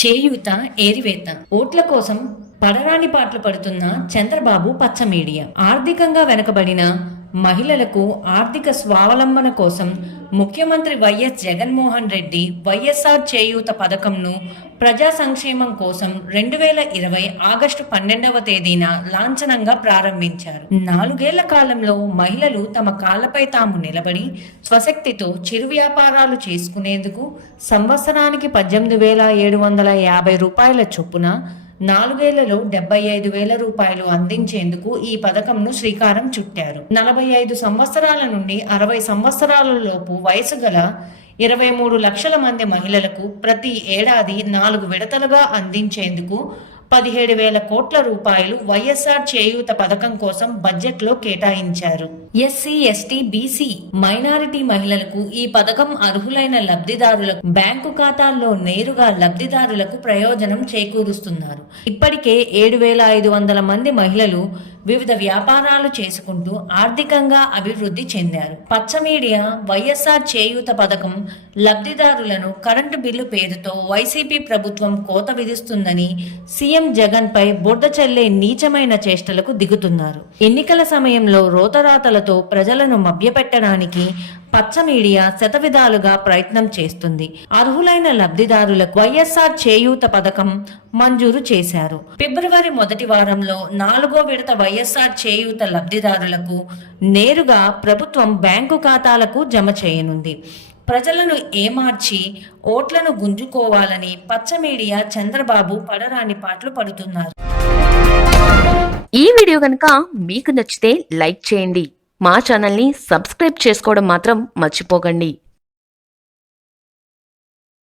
చేయూత ఏరివేత. ఓట్ల కోసం పడరాని పాటలు పడుతున్న చంద్రబాబు పచ్చ మీడియా. ఆర్థికంగా వెనకబడిన మహిళలకు ఆర్థిక స్వావలంబన కోసం ముఖ్యమంత్రి వైఎస్ జగన్మోహన్ రెడ్డి వైఎస్ఆర్ చేయూత పథకంను ప్రజా సంక్షేమం కోసం రెండు వేల ఇరవై ఆగస్టు పన్నెండవ తేదీన లాంఛనంగా ప్రారంభించారు. నాలుగేళ్ళ కాలంలో మహిళలు తమ కాళ్ళపై తాము నిలబడి స్వశక్తితో చిరు వ్యాపారాలు చేసుకునేందుకు సంవత్సరానికి పద్దెనిమిది వేల ఏడు వందల యాభై రూపాయల చొప్పున నాలుగేళ్ళలో డెబ్బై ఐదు వేల రూపాయలు అందించేందుకు ఈ పథకంను శ్రీకారం చుట్టారు. నలభై ఐదు సంవత్సరాల నుండి అరవై సంవత్సరాల లోపు వయసు గల ఇరవై మూడు లక్షల మంది మహిళలకు ప్రతి ఏడాది నాలుగు విడతలుగా అందించేందుకు పదిహేడు వేల కోట్ల రూపాయలు వైఎస్ఆర్ చేయూత పథకం కోసం బడ్జెట్లో కేటాయించారు. ఎస్సీ ఎస్టీ బీసీ మైనారిటీ మహిళలకు ఈ పథకం అర్హులైన లబ్ధిదారులకు బ్యాంకు ఖాతాల్లో నేరుగా లబ్ధిదారులకు ప్రయోజనం చేకూరుస్తున్నారు. ఇప్పటికే ఏడు వేల ఐదు వందల మంది మహిళలు వివిధ వ్యాపారాలు చేసుకుంటూ ఆర్థికంగా అభివృద్ధి చెందారు. పచ్చ మీడియా వైఎస్ఆర్ చేయూత పథకం లబ్ధిదారులను కరెంటు బిల్లు పేరుతో వైసీపీ ప్రభుత్వం కోత విధిస్తుందని సీఎం జగన్ పై బుడ్డ చల్లే నీచమైన చేష్టలకు దిగుతున్నారు. ఎన్నికల సమయంలో రోతరాతలతో ప్రజలను మభ్యపెట్టడానికి పచ్చ మీడియా శతవిధాలుగా ప్రయత్నం చేస్తుంది. అర్హులైన లబ్ధిదారులకు వైఎస్ఆర్ చేయూత పథకం మంజూరు చేశారు. ఫిబ్రవరి మొదటి వారంలో నాలుగో విడత వైఎస్ఆర్ చేయూత లబ్ధిదారులకు నేరుగా ప్రభుత్వం బ్యాంకు ఖాతాలకు జమ చేయనుంది. ప్రజలను ఏమార్చి ఓట్లను గుంజుకోవాలని పచ్చ మీడియా చంద్రబాబు పడరాని పాటలు పడుతున్నారు. ఈ వీడియో కనుక మీకు నచ్చితే లైక్ చేయండి. మా ఛానల్ని సబ్స్క్రైబ్ చేసుకోవడం మాత్రం మర్చిపోకండి.